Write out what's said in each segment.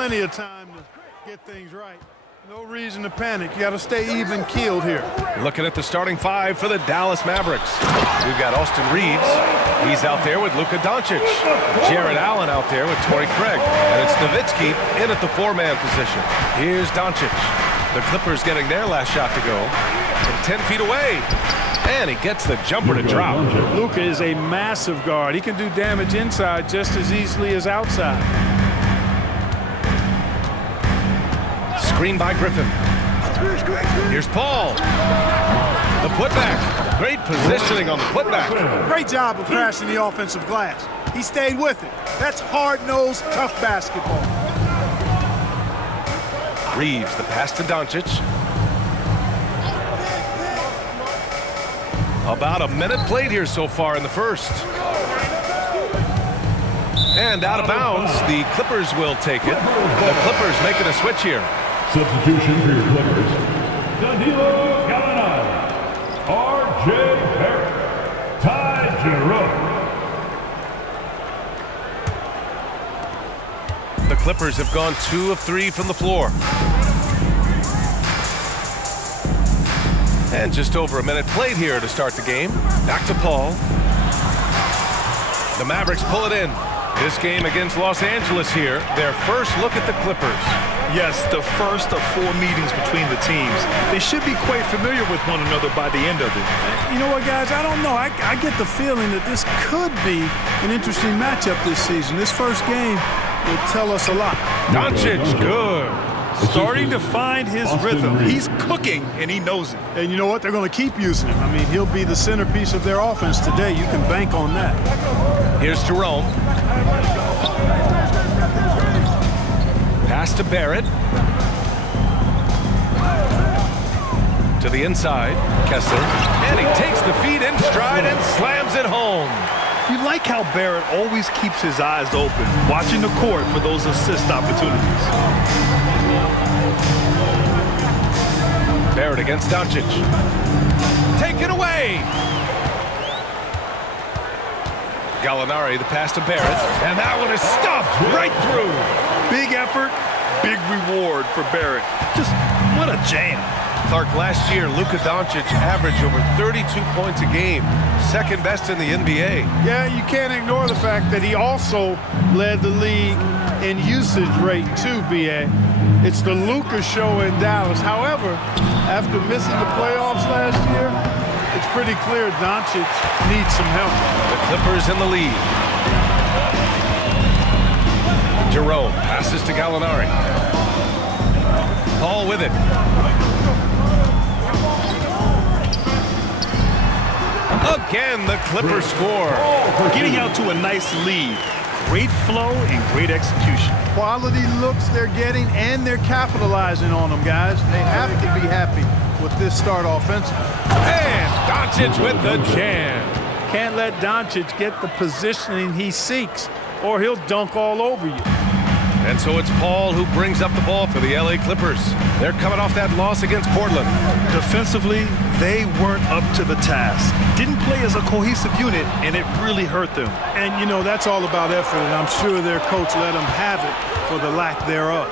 plenty of time to get things right. No reason to panic. You got to stay even-keeled here. Looking at the starting five for the Dallas Mavericks. We've got Austin Reeves. He's out there with Luka Doncic. Jared Allen out there with Torrey Craig. And it's Nowitzki in at the four-man position. Here's Doncic. The Clippers getting their last shot to go from 10 feet away. And he gets the jumper to drop. Luka is a massive guard. He can do damage inside just as easily as outside. Screen by Griffin. Here's Paul. The putback. Great positioning on the putback. Great job of crashing the offensive glass. He stayed with it. That's hard-nosed, tough basketball. Reeves, the pass to Doncic. About a minute played here so far in the first. And out of bounds, the Clippers will take it. The Clippers making a switch here. Substitution for your Clippers. Danilo Gallinari, R.J. Barrett, Ty Jerome. The Clippers have gone 2 of 3 from the floor. And just over a minute played here to start the game. Back to Paul. The Mavericks pull it in. This game against Los Angeles here, their first look at the Clippers. Yes, the first of 4 meetings between the teams. They should be quite familiar with one another by the end of it. You know what, guys? I don't know. I get the feeling that this could be an interesting matchup this season. This first game will tell us a lot. Doncic, good. Starting to find his rhythm. He's cooking, and he knows it. And you know what? They're going to keep using him. I mean, he'll be the centerpiece of their offense today. You can bank on that. Here's Jerome. Pass to Barrett. To the inside, Kessler. And he takes the feed in stride and slams it home. You like how Barrett always keeps his eyes open, watching the court for those assist opportunities. Barrett against Doncic. Taken away. Gallinari, the pass to Barrett. And that one is stuffed right through. Big effort, big reward for Barrett. Just what a jam. Clark, last year, Luka Doncic averaged over 32 points a game. Second best in the NBA. Yeah, you can't ignore the fact that he also led the league in usage rate too, B.A. It's the Luka show in Dallas. However, after missing the playoffs last year, it's pretty clear Doncic needs some help. The Clippers in the lead. Jerome passes to Gallinari. Paul with it. Again, the Clippers score. Getting out to a nice lead. Great flow and great execution. Quality looks they're getting, and they're capitalizing on them, guys. They have to be happy with this start offensively. And Doncic with the jam. Can't let Doncic get the positioning he seeks, or he'll dunk all over you. And so it's Paul who brings up the ball for the LA Clippers. They're coming off that loss against Portland. Defensively, they weren't up to the task. Didn't play as a cohesive unit, and it really hurt them. And, you know, that's all about effort, and I'm sure their coach let them have it for the lack thereof.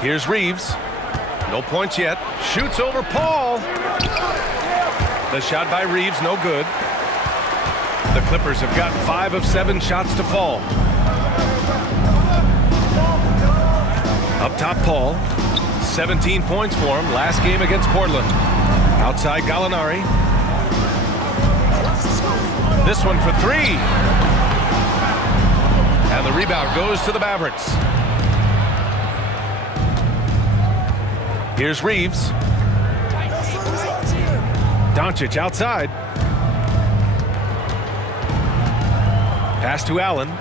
Here's Reeves. No points yet. Shoots over Paul. The shot by Reeves, no good. The Clippers have gotten 5 of 7 shots to fall. Up top, Paul. 17 points for him last game against Portland. Outside, Gallinari. This one for 3. And the rebound goes to the Mavericks. Here's Reeves. Doncic outside. Pass to Allen.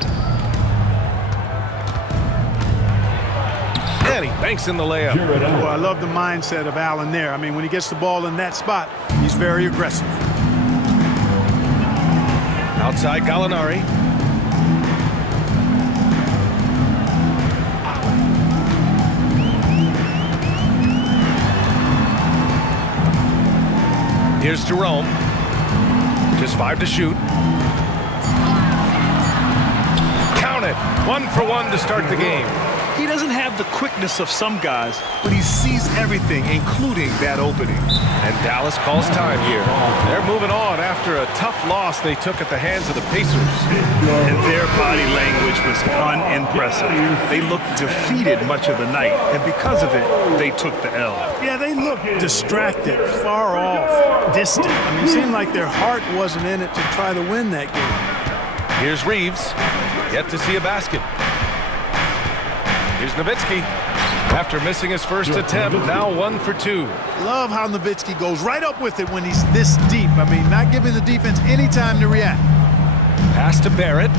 And he banks in the layup. Well, I love the mindset of Allen there. I mean, when he gets the ball in that spot, he's very aggressive. Outside, Gallinari. Here's Jerome. Just 5 to shoot. Count it. 1 for 1 to start the game. He doesn't have the quickness of some guys, but he sees everything, including that opening. And Dallas calls time here. They're moving on after a tough loss they took at the hands of the Pacers. And their body language was unimpressive. They looked defeated much of the night, and because of it, they took the L. Yeah, they looked distracted, far off, distant. I mean, it seemed like their heart wasn't in it to try to win that game. Here's Reeves. Yet to see a basket. Here's Nowitzki. After missing his first attempt, now 1 for 2. Love how Nowitzki goes right up with it when he's this deep. I mean, not giving the defense any time to react. Pass to Barrett.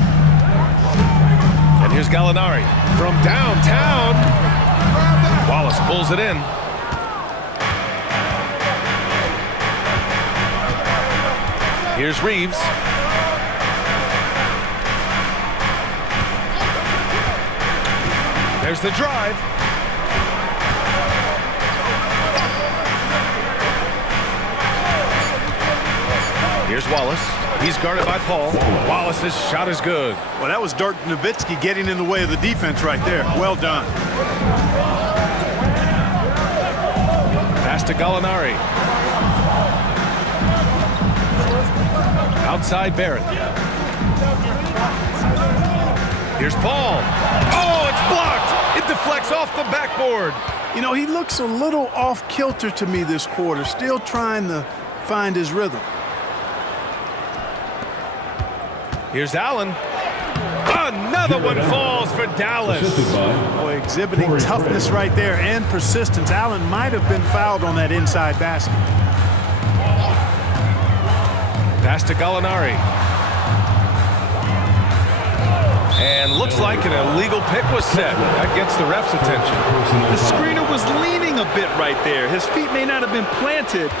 And here's Gallinari from downtown. Wallace pulls it in. Here's Reeves. There's the drive. Here's Wallace. He's guarded by Paul. Wallace's shot is good. Well, that was Dirk Nowitzki getting in the way of the defense right there. Well done. Pass to Gallinari. Outside Barrett. Here's Paul. Oh, it's blocked. It deflects off the backboard. You know, he looks a little off kilter to me this quarter, still trying to find his rhythm. Here's Allen. Another one falls for Dallas. Boy, exhibiting toughness right there and persistence. Allen might have been fouled on that inside basket. Pass to Gallinari. And looks like an illegal pick was set. That gets the ref's attention. The screener was leaning a bit right there. His feet may not have been planted.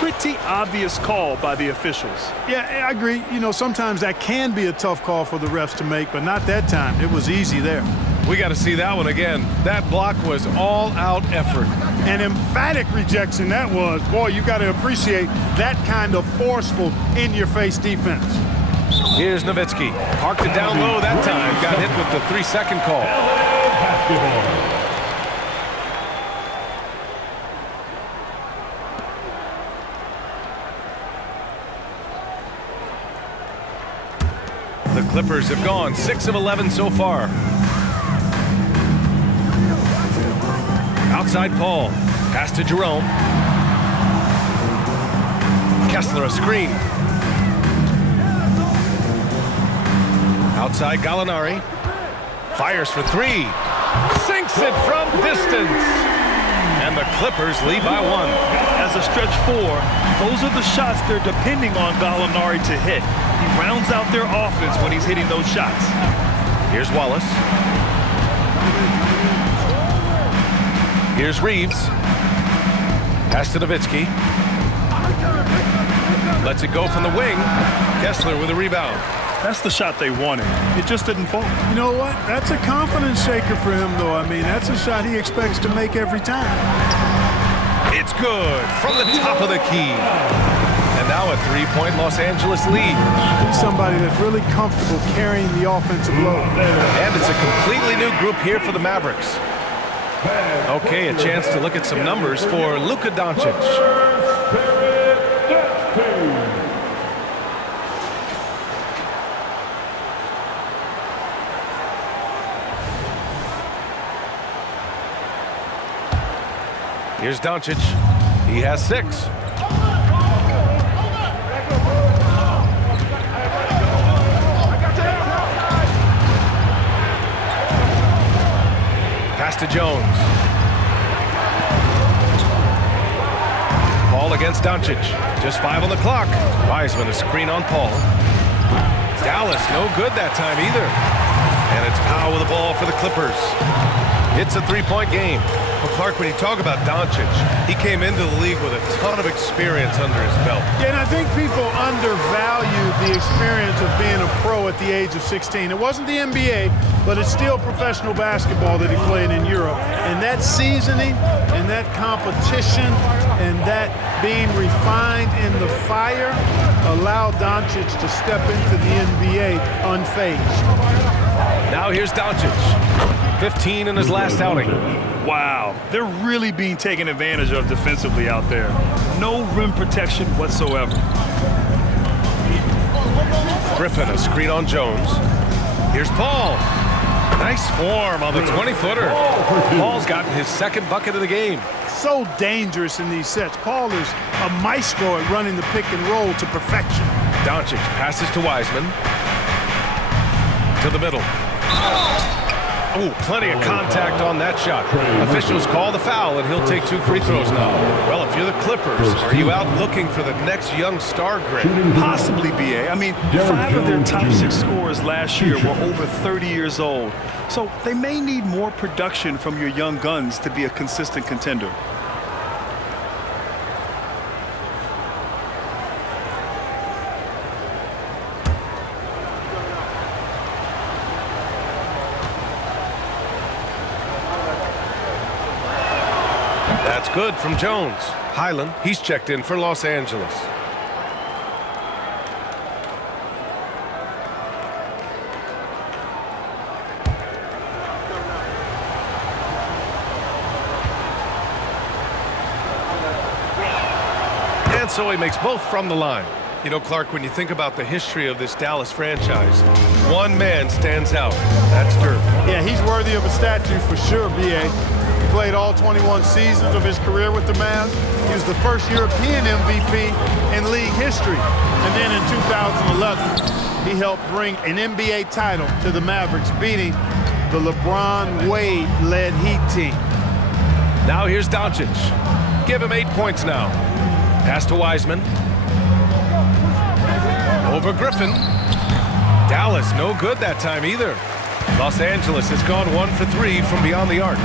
Pretty obvious call by the officials. Yeah, I agree. You know, sometimes that can be a tough call for the refs to make, but not that time. It was easy there. We got to see that one again. That block was all-out effort. An emphatic rejection that was. Boy, you got to appreciate that kind of forceful, in-your-face defense. Here's Nowitzki. Parked it down low that time. Got hit with the 3-second call. The Clippers have gone 6 of 11 so far. Outside Paul. Pass to Jerome. Kessler a screen. Outside Gallinari. Fires for 3. Sinks it from distance. And the Clippers lead by 1. As a stretch 4, those are the shots they're depending on Gallinari to hit. He rounds out their offense when he's hitting those shots. Here's Wallace. Here's Reeves. Pass to Nowitzki. Lets it go from the wing. Kessler with a rebound. That's the shot they wanted. It just didn't fall. You know what? That's a confidence shaker for him, though. I mean, that's a shot he expects to make every time. It's good from the top of the key. And now a 3-point Los Angeles lead. He's somebody that's really comfortable carrying the offensive load. And it's a completely new group here for the Mavericks. Okay, a chance to look at some numbers for Luka Doncic. Here's Doncic. He has 6. Pass to Jones. Paul against Doncic. Just 5 on the clock. Wiseman a screen on Paul. Dallas no good that time either. And it's Powell with the ball for the Clippers. It's a 3-point game. Well, Clark, when you talk about Doncic, he came into the league with a ton of experience under his belt. Yeah, and I think people undervalue the experience of being a pro at the age of 16. It wasn't the NBA, but it's still professional basketball that he played in Europe. And that seasoning and that competition and that being refined in the fire allowed Doncic to step into the NBA unfazed. Now here's Doncic. 15 in his last outing. Wow, they're really being taken advantage of defensively out there. No rim protection whatsoever. Griffin, a screen on Jones. Here's Paul. Nice form on the 20-footer. Paul's gotten his second bucket of the game. So dangerous in these sets. Paul is a maestro at running the pick and roll to perfection. Doncic passes to Wiseman. To the middle. Oh, plenty of contact on that shot. Officials call the foul, and he'll take 2 free throws now. Well, if you're the Clippers, are you out looking for the next young star grade? Possibly, B.A. I mean, 5 of their top 6 scorers last year were over 30 years old. So they may need more production from your young guns to be a consistent contender. That's good from Jones. Highland, he's checked in for Los Angeles. And so he makes both from the line. You know, Clark, when you think about the history of this Dallas franchise, one man stands out. That's Dirk. Yeah, he's worthy of a statue for sure, B.A. He played all 21 seasons of his career with the Mavs. He was the first European MVP in league history. And then in 2011, he helped bring an NBA title to the Mavericks, beating the LeBron Wade-led Heat team. Now here's Doncic. Give him 8 points now. Pass to Wiseman. Over Griffin. Dallas no good that time either. Los Angeles has gone 1 for 3 from beyond the arc.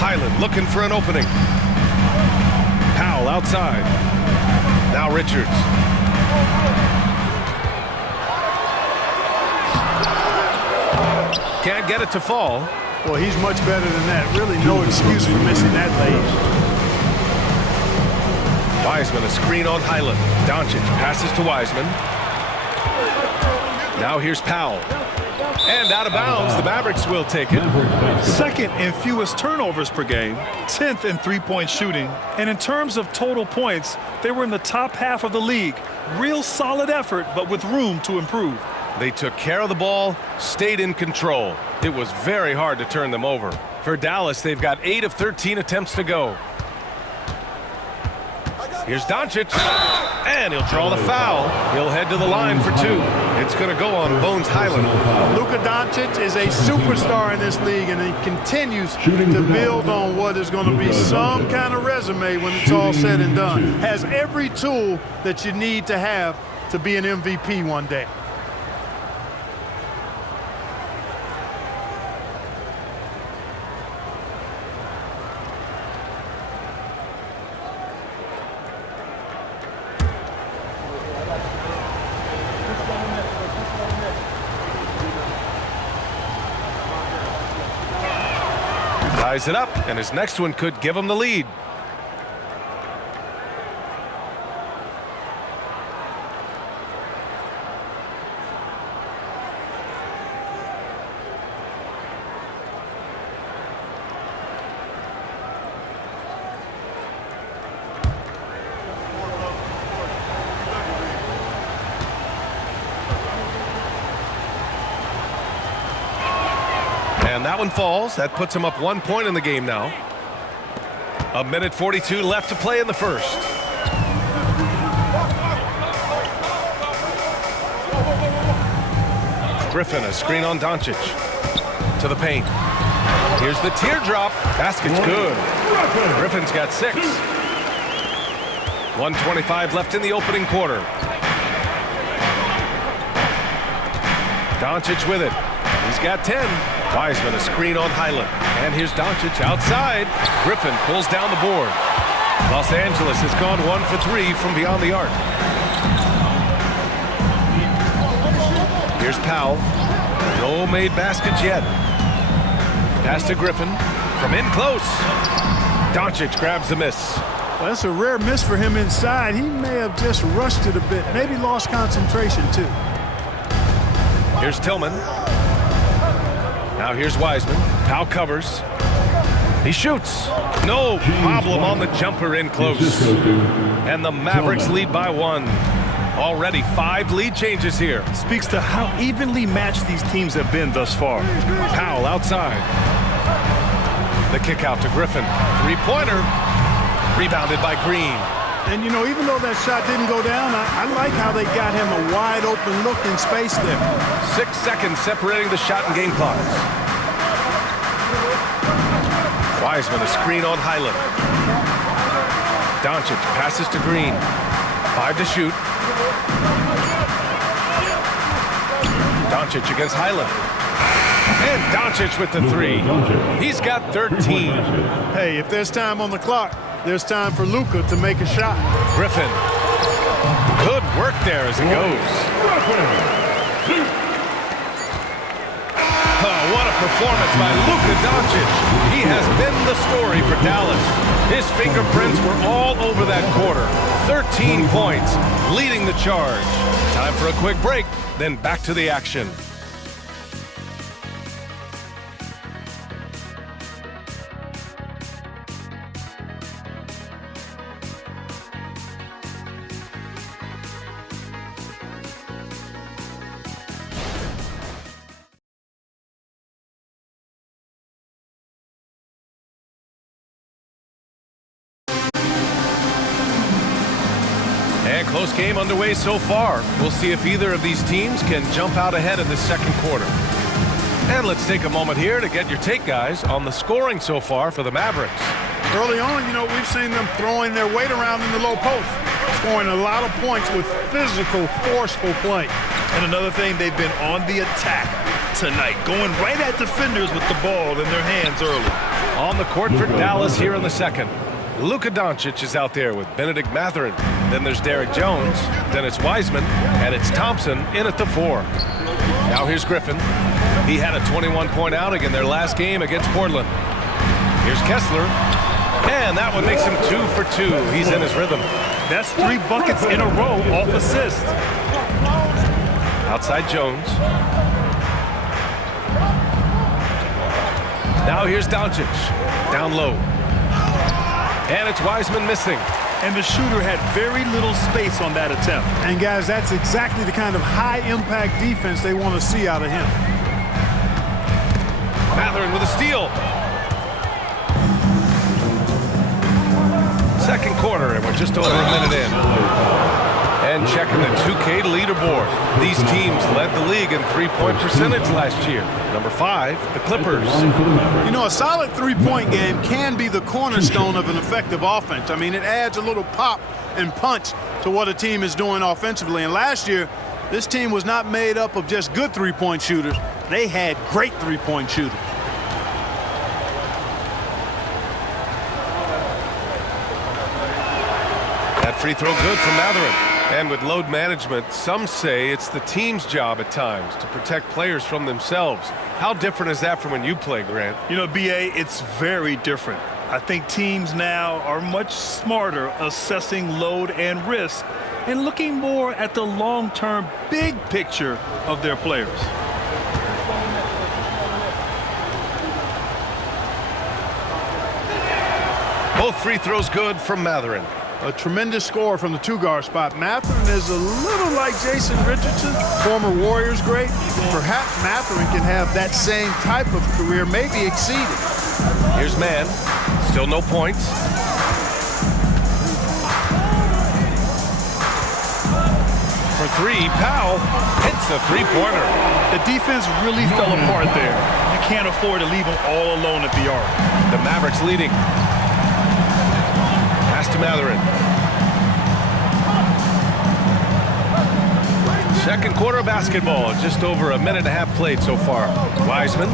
Highland looking for an opening. Powell outside. Now Richards. Can't get it to fall. Well, he's much better than that. Really no excuse for missing that lead. Wiseman, a screen on Highland. Doncic passes to Wiseman. Now here's Powell. And out of bounds, the Mavericks will take it. Second in fewest turnovers per game, 10th in three-point shooting, and in terms of total points, they were in the top half of the league. Real solid effort, but with room to improve. They took care of the ball, stayed in control. It was very hard to turn them over. For Dallas, they've got 8 of 13 attempts to go. Here's Doncic, and he'll draw the foul. He'll head to the line for 2. It's going to go on Bones Highland. Luka Doncic is a superstar in this league, and he continues to build on what is going to be some kind of resume when it's all said and done. Has every tool that you need to have to be an MVP one day. Ties it up, and his next one could give him the lead. And that one falls. That puts him up 1 point in the game now. 1:42 left to play in the first. Griffin, a screen on Doncic. To the paint. Here's the teardrop. Basket's good. Griffin's got 6. 1:25 left in the opening quarter. Doncic with it. He's got 10. Wiseman, a screen on Highland. And here's Doncic outside. Griffin pulls down the board. Los Angeles has gone 1 for 3 from beyond the arc. Here's Powell. No made baskets yet. Pass to Griffin. From in close. Doncic grabs the miss. Well, that's a rare miss for him inside. He may have just rushed it a bit. Maybe lost concentration, too. Here's Tillman. Now here's Wiseman. Powell covers. He shoots. No problem on the jumper in close. And the Mavericks lead by 1. Already 5 lead changes here. Speaks to how evenly matched these teams have been thus far. Powell outside. The kick out to Griffin. Three-pointer. Rebounded by Green. And, you know, even though that shot didn't go down, I like how they got him a wide-open look in space there. 6 seconds separating the shot and game clocks. Wiseman, a screen on Highland. Doncic passes to Green. 5 to shoot. Doncic against Highland. And Doncic with the 3. He's got 13. Hey, if there's time on the clock, there's time for Luka to make a shot. Griffin. Good work there as it goes. Oh, what a performance by Luka Doncic. He has been the story for Dallas. His fingerprints were all over that quarter. 13 points, leading the charge. Time for a quick break, then back to the action. And close game underway so far. We'll see if either of these teams can jump out ahead in the second quarter. And let's take a moment here to get your take, guys, on the scoring so far for the Mavericks. Early on, you know, we've seen them throwing their weight around in the low post, scoring a lot of points with physical, forceful play. And another thing, they've been on the attack tonight, going right at defenders with the ball in their hands early. On the court for Dallas here in the second. Luka Doncic is out there with Benedict Mathurin. Then there's Derek Jones. Then it's Wiseman. And it's Thompson in at the 4. Now here's Griffin. He had a 21-point outing in their last game against Portland. Here's Kessler. And that one makes him 2 for 2. He's in his rhythm. That's 3 buckets in a row off assist. Outside Jones. Now here's Doncic. Down low. And it's Wiseman missing. And the shooter had very little space on that attempt. And, guys, that's exactly the kind of high-impact defense they want to see out of him. Mathurin with a steal. Second quarter, and we're just over a minute in. And checking the 2K leaderboard. These teams led the league in three-point percentage last year. Number 5, the Clippers. You know, a solid three-point game can be the cornerstone of an effective offense. I mean, it adds a little pop and punch to what a team is doing offensively. And last year, this team was not made up of just good three-point shooters. They had great three-point shooters. That free throw good from Mathurin. And with load management, some say it's the team's job at times to protect players from themselves. How different is that from when you play, Grant? You know, B.A., it's very different. I think teams now are much smarter assessing load and risk and looking more at the long-term big picture of their players. Both free throws good from Mathurin. A tremendous score from the two-guard spot. Mathurin is a little like Jason Richardson, former Warriors great. Perhaps Mathurin can have that same type of career, maybe exceed it. Here's Mann. Still no points. For 3, Powell hits the three-pointer. The defense really fell apart there. You can't afford to leave them all alone at the arc. The Mavericks leading. Pass to Mathurin. Second quarter basketball. Just over a minute and a half played so far. Wiseman.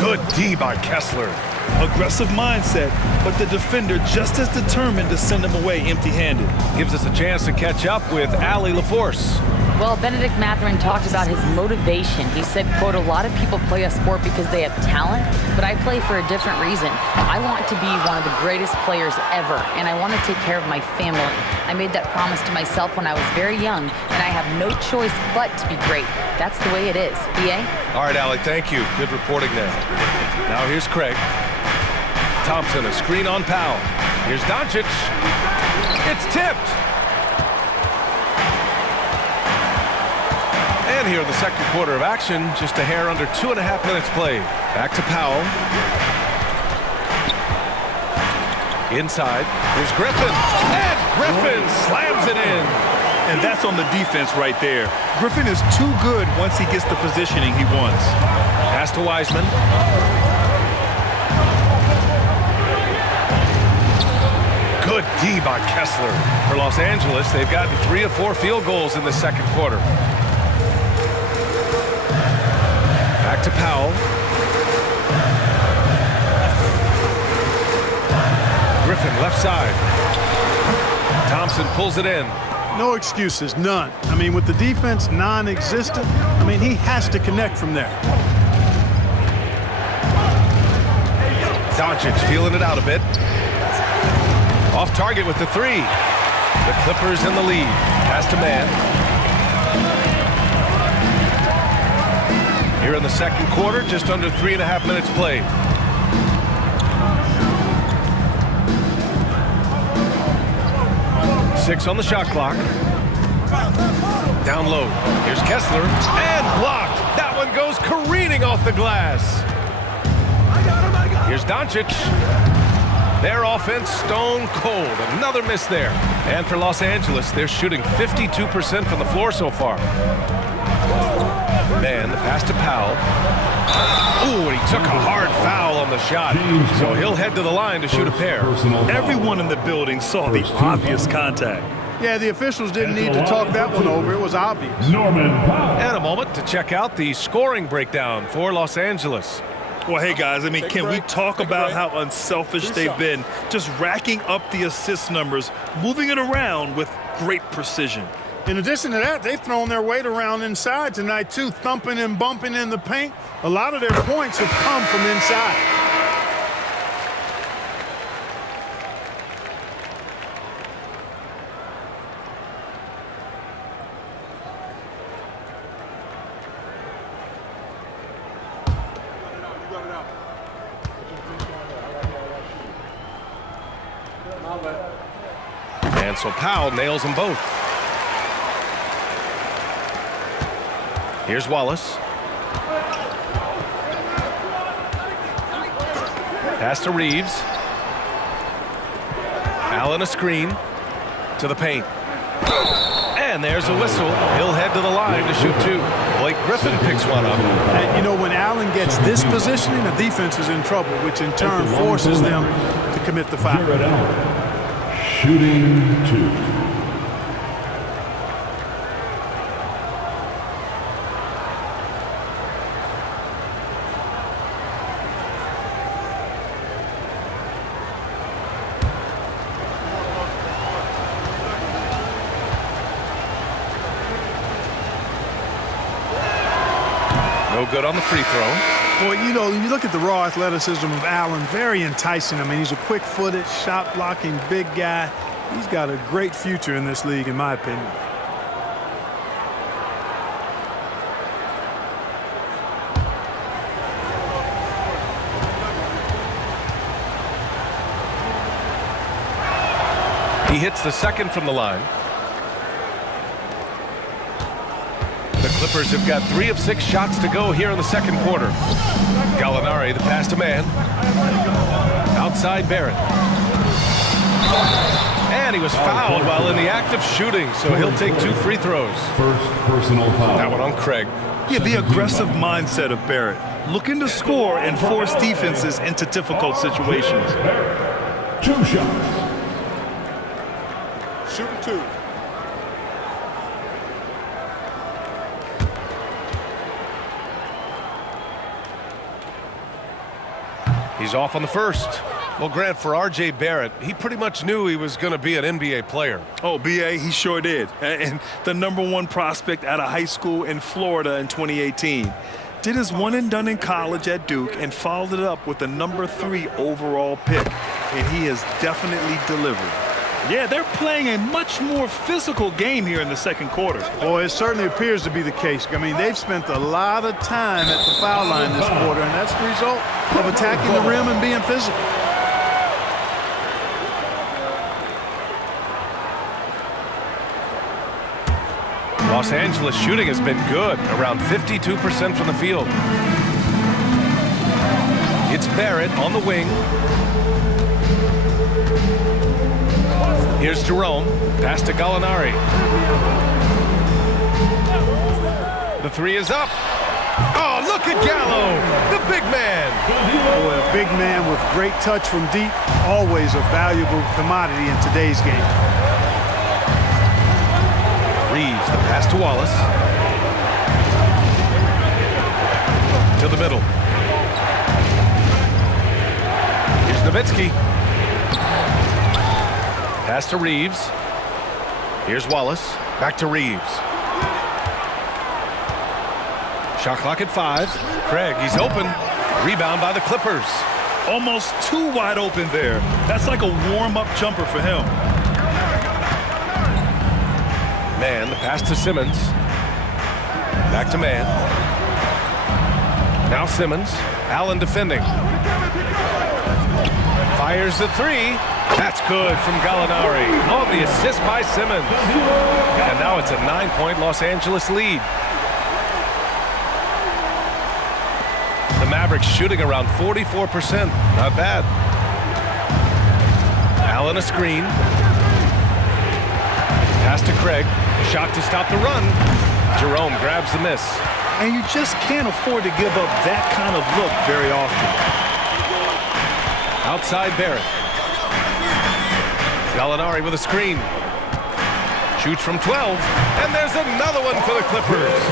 Good D by Kessler. Aggressive mindset, but the defender just as determined to send him away empty-handed. Gives us a chance to catch up with Allie LaForce. Well, Benedict Mathurin talked about his motivation. He said, quote, "A lot of people play a sport because they have talent, but I play for a different reason. I want to be one of the greatest players ever, and I want to take care of my family. I made that promise to myself when I was very young, and I have no choice but to be great. That's the way it is." B.A.? All right, Allie, thank you. Good reporting there. Now here's Craig. Thompson, a screen on Powell. Here's Doncic. It's tipped. And here in the second quarter of action, just a hair under 2.5 minutes played. Back to Powell. Inside. Here's Griffin. And Griffin slams it in. And that's on the defense right there. Griffin is too good once he gets the positioning he wants. Pass to Wiseman. Good D by Kessler. For Los Angeles, they've gotten 3 of 4 field goals in the second quarter. Back to Powell. Griffin left side. Thompson pulls it in. No excuses, none. I mean, with the defense non-existent, I mean, he has to connect from there. Doncic feeling it out a bit. Off target with the 3. The Clippers in the lead. Pass to man. Here in the second quarter, just under 3.5 minutes played. Six on the shot clock. Down low. Here's Kessler. And blocked. That one goes careening off the glass. Here's Doncic. Their offense stone cold. Another miss there. And for Los Angeles, they're shooting 52% from the floor so far. Man, the pass to Powell. Ooh, and he took a hard foul on the shot. So he'll head to the line to shoot a pair. Everyone in the building saw the obvious contact. Yeah, the officials didn't need to talk that one over. It was obvious. Norman Powell. And a moment to check out the scoring breakdown for Los Angeles. Well, hey, guys, I mean, can we talk about how unselfish they've been? Just racking up the assist numbers, moving it around with great precision. In addition to that, they've thrown their weight around inside tonight, too, thumping and bumping in the paint. A lot of their points have come from inside. And so Powell nails them both. Here's Wallace. Pass to Reeves. Allen a screen to the paint. And there's a whistle. He'll head to the line to shoot 2. Blake Griffin picks one up. And, you know, when Allen gets this positioning, the defense is in trouble, which in turn forces them to commit the foul. Jared Allen, shooting 2. No good on the free throw. Well, you know, you look at the raw athleticism of Allen, very enticing. I mean, he's a quick-footed, shot-blocking big guy. He's got a great future in this league, in my opinion. He hits the second from the line. The Clippers have got 3 of 6 shots to go here in the second quarter. Gallinari, the pass to man. Outside Barrett. And he was fouled while in the act of shooting, so he'll take 2 free throws. First personal foul. That one on Craig. Yeah, the aggressive mindset of Barrett, looking to score and force defenses into difficult situations. 2 shots. Shooting 2. He's off on the first. Well, Grant, for R.J. Barrett, he pretty much knew he was going to be an NBA player. Oh, B.A., he sure did. And the #1 prospect out of high school in Florida in 2018. Did his one and done in college at Duke and followed it up with the #3 overall pick. And he has definitely delivered. Yeah, they're playing a much more physical game here in the second quarter. Well, it certainly appears to be the case. I mean, they've spent a lot of time at the foul line this quarter, and that's the result of attacking the rim and being physical. Los Angeles shooting has been good, around 52% from the field. It's Barrett on the wing. Here's Jerome, pass to Gallinari. The three is up. Oh, look at Gallo, the big man. Boy, a big man with great touch from deep, always a valuable commodity in today's game. Reeves, the pass to Wallace. To the middle. Here's Nowitzki. Pass to Reeves. Here's Wallace. Back to Reeves. Shot clock at 5. Craig, he's open. Rebound by the Clippers. Almost too wide open there. That's like a warm-up jumper for him. Man, the pass to Simmons. Back to Man. Now Simmons. Allen defending. Fires the 3. That's good from Gallinari. On the assist by Simmons. And now it's a 9-point Los Angeles lead. The Mavericks shooting around 44%. Not bad. Allen a screen. Pass to Craig. Shot to stop the run. Jerome grabs the miss. And you just can't afford to give up that kind of look very often. Outside Barrett. Gallinari with a screen. Shoots from 12. And there's another one for the Clippers.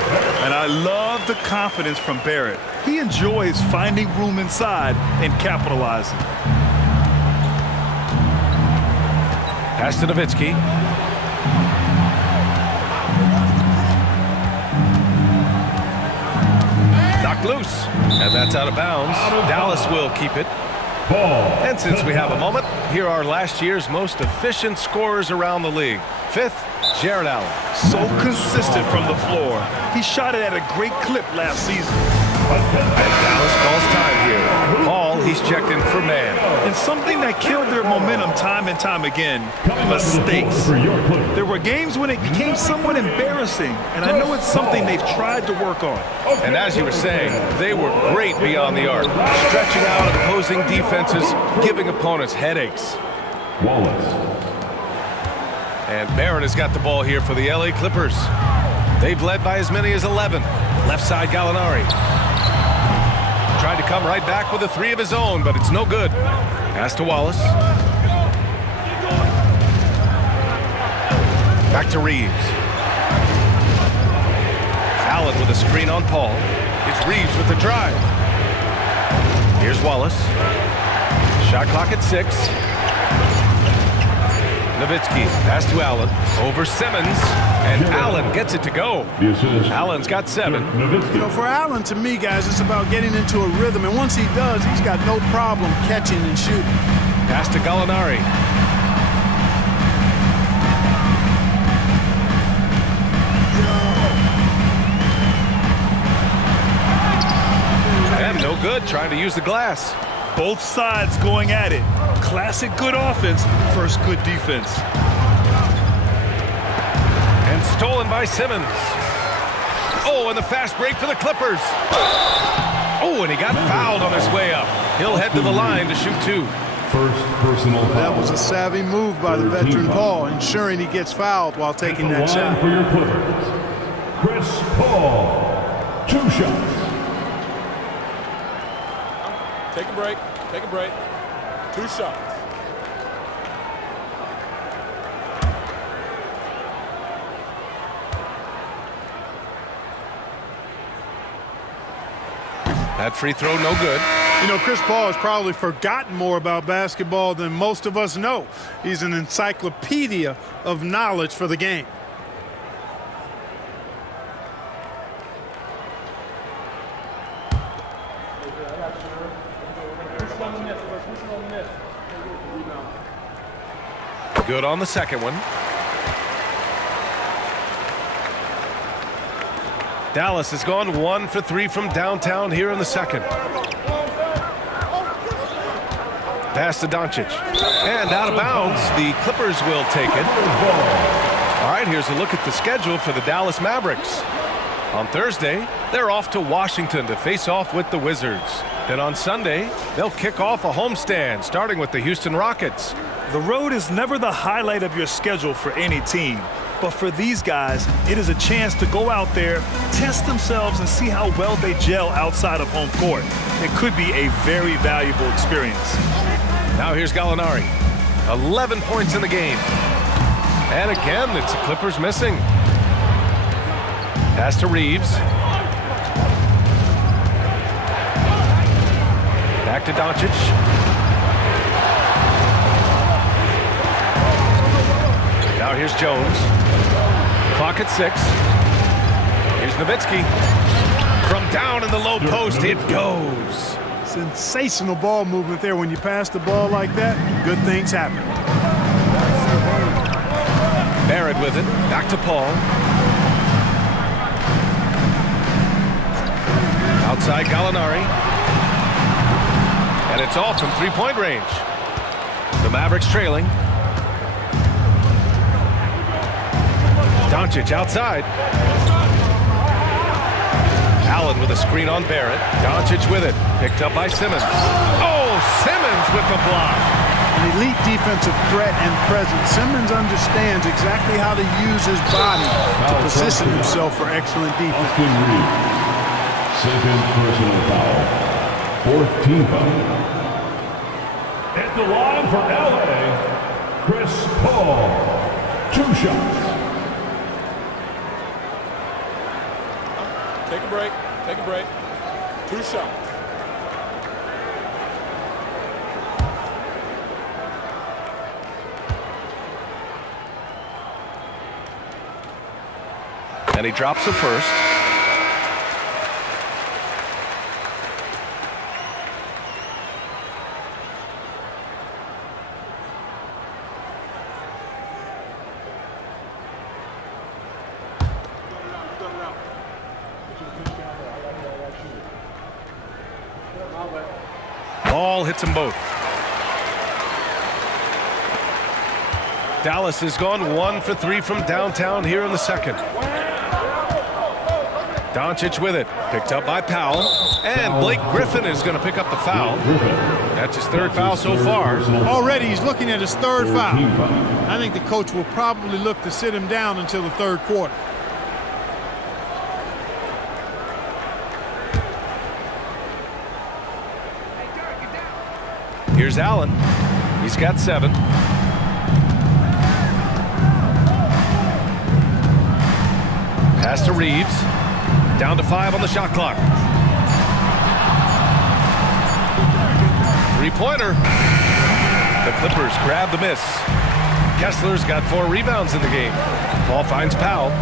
And I love the confidence from Barrett. He enjoys finding room inside and capitalizing. Pass to Nowitzki. Knocked loose. And that's out of bounds. Dallas will keep it. And since we have a moment, here are last year's most efficient scorers around the league. 5th, Jared Allen. So consistent from the floor. He shot it at a great clip last season. And Dallas calls time here. Paul, he's checked in for Man. And something that killed their momentum time and time again, mistakes. There were games when it became somewhat embarrassing, and I know it's something they've tried to work on. And as you were saying, they were great beyond the arc, stretching out opposing defenses, giving opponents headaches. Wallace. And Barrett has got the ball here for the LA Clippers. They've led by as many as 11. Left side Gallinari. Tried to come right back with a 3 of his own, but it's no good. Pass to Wallace. Back to Reeves. Allen with a screen on Paul. It's Reeves with the drive. Here's Wallace. Shot clock at 6. Nowitzki, pass to Allen, over Simmons, and Allen gets it to go. Allen's got 7. You know, for Allen, to me, guys, it's about getting into a rhythm, and once he does, he's got no problem catching and shooting. Pass to Gallinari. And no good, trying to use the glass. Both sides going at it. Classic good offense versus good defense. And stolen by Simmons. Oh, and the fast break for the Clippers. Oh, and he got fouled on his way up. He'll head to the line to shoot 2. First personal foul. That was a savvy move by the veteran Paul, ensuring he gets fouled while taking that shot. For your Clippers, Chris Paul. 2 shots. Take a break. Take a break. 2 shots. That free throw no good. You know, Chris Paul has probably forgotten more about basketball than most of us know. He's an encyclopedia of knowledge for the game. Good on the second one. Dallas has gone 1 for 3 from downtown here in the second. Pass to Doncic. And out of bounds. The Clippers will take it. All right, here's a look at the schedule for the Dallas Mavericks. On Thursday, they're off to Washington to face off with the Wizards. Then on Sunday, they'll kick off a homestand, starting with the Houston Rockets. The road is never the highlight of your schedule for any team. But for these guys, it is a chance to go out there, test themselves, and see how well they gel outside of home court. It could be a very valuable experience. Now here's Gallinari. 11 points in the game. And again, it's the Clippers missing. Pass to Reeves. Back to Doncic. Now here's Jones. Clock at 6. Here's Nowitzki. From down in the low post, it goes. Sensational ball movement there. When you pass the ball like that, good things happen. Barrett with it. Back to Paul. Outside Gallinari. And it's off from three-point range. The Mavericks trailing. Doncic outside. Allen with a screen on Barrett. Doncic with it. Picked up by Simmons. Oh, Simmons with the block. An elite defensive threat and presence. Simmons understands exactly how to use his body to position himself for excellent defense. Austin Reeves. Second personal foul. Fourth team foul. At the line for LA, Chris Paul. 2 shots. Take a break. Take a break. 2 shots. And he drops the first. Ball hits them both. Dallas has gone 1 for 3 from downtown here in the second. Doncic with it. Picked up by Powell. And Blake Griffin is going to pick up the foul. That's his 3rd foul so far. Already he's looking at his 3rd foul. I think the coach will probably look to sit him down until the 3rd quarter. Here's Allen. He's got 7. Pass to Reeves. Down to 5 on the shot clock. 3-pointer. The Clippers grab the miss. Kessler's got 4 rebounds in the game. Ball finds Powell.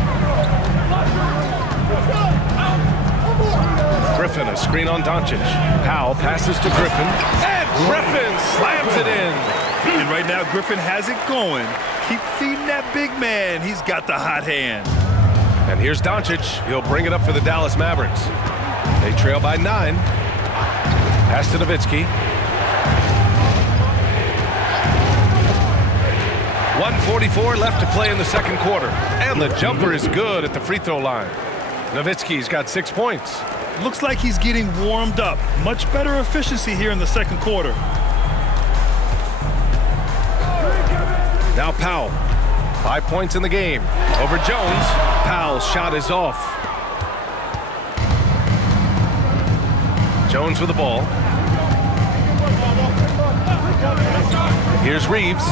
Griffin, a screen on Doncic. Powell passes to Griffin. And Griffin slams it in. And right now, Griffin has it going. Keep feeding that big man. He's got the hot hand. And here's Doncic. He'll bring it up for the Dallas Mavericks. They trail by 9. Pass to Nowitzki. 1:44 left to play in the second quarter. And the jumper is good at the free throw line. Nowitzki's got 6 points. Looks like he's getting warmed up. Much better efficiency here in the second quarter. Now Powell. 5 points in the game. Over Jones. Powell's shot is off. Jones with the ball. Here's Reeves.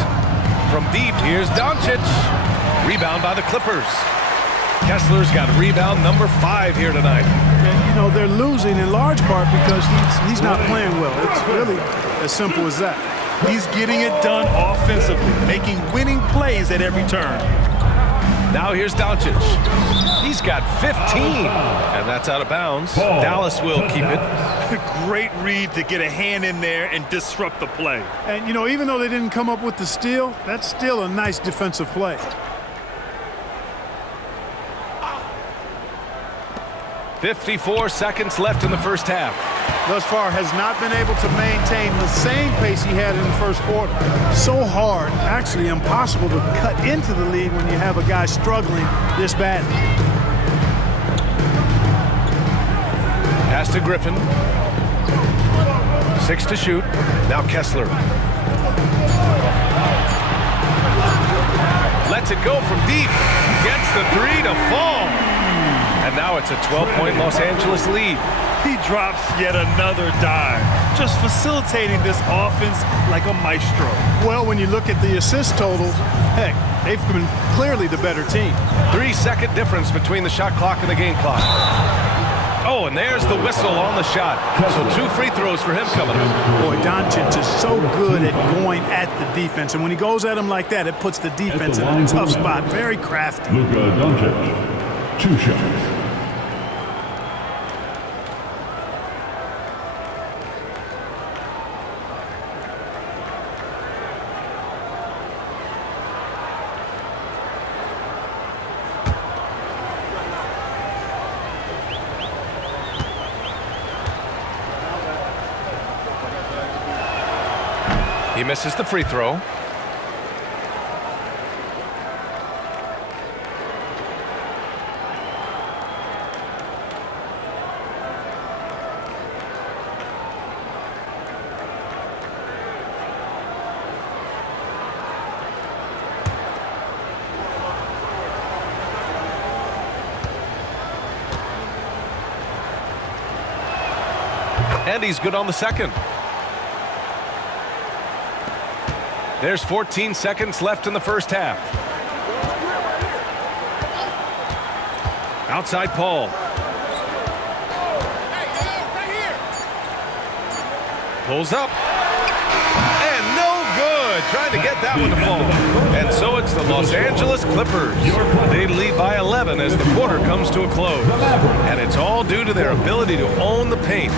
From deep, here's Doncic. Rebound by the Clippers. Kessler's got rebound number 5 here tonight. you know, they're losing in large part because he's not playing well. It's really as simple as that. He's getting it done offensively, making winning plays at every turn. Now here's Doncic. He's got 15, and that's out of bounds. Dallas will keep it. Great read to get a hand in there and disrupt the play. And, you know, even though they didn't come up with the steal, that's still a nice defensive play. 54 seconds left in the first half. Thus far has not been able to maintain the same pace he had in the first quarter. So hard, actually impossible to cut into the lead when you have a guy struggling this badly. Pass to Griffin. 6 to shoot. Now Kessler. Lets it go from deep. Gets the 3 to fall. And now it's a 12-point Los Angeles lead. He drops yet another dime, just facilitating this offense like a maestro. Well, when you look at the assist totals, heck, they've been clearly the better team. 3-second difference between the shot clock and the game clock. Oh, and there's the whistle on the shot. So 2 free throws for him coming up. Boy, Doncic is so good at going at the defense, and when he goes at him like that, it puts the defense in a tough spot. Very crafty. Luka Doncic, 2 shots. He misses the free throw. And he's good on the second. There's 14 seconds left in the first half. Outside Paul. Pulls up. And no good. Trying to get that one to fall. And so it's the Los Angeles Clippers. They lead by 11 as the quarter comes to a close. And it's all due to their ability to own the paint.